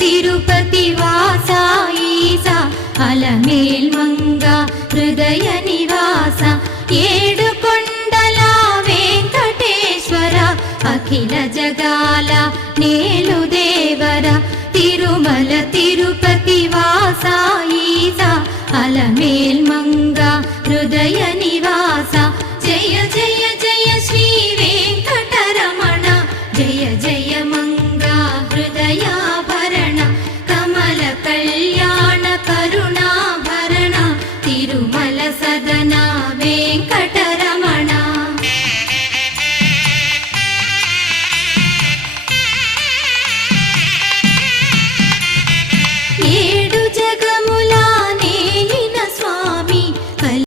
తిరుపతి వాస ఈస అలమేల్ మంగ హృదయ నివాస ఏడు కొండల వెంకటేశ్వర అఖిల జగాల నేలు దేవర తిరుమల తిరుపతి వాస ఈస అలమేల్ మంగ హృదయ నివాస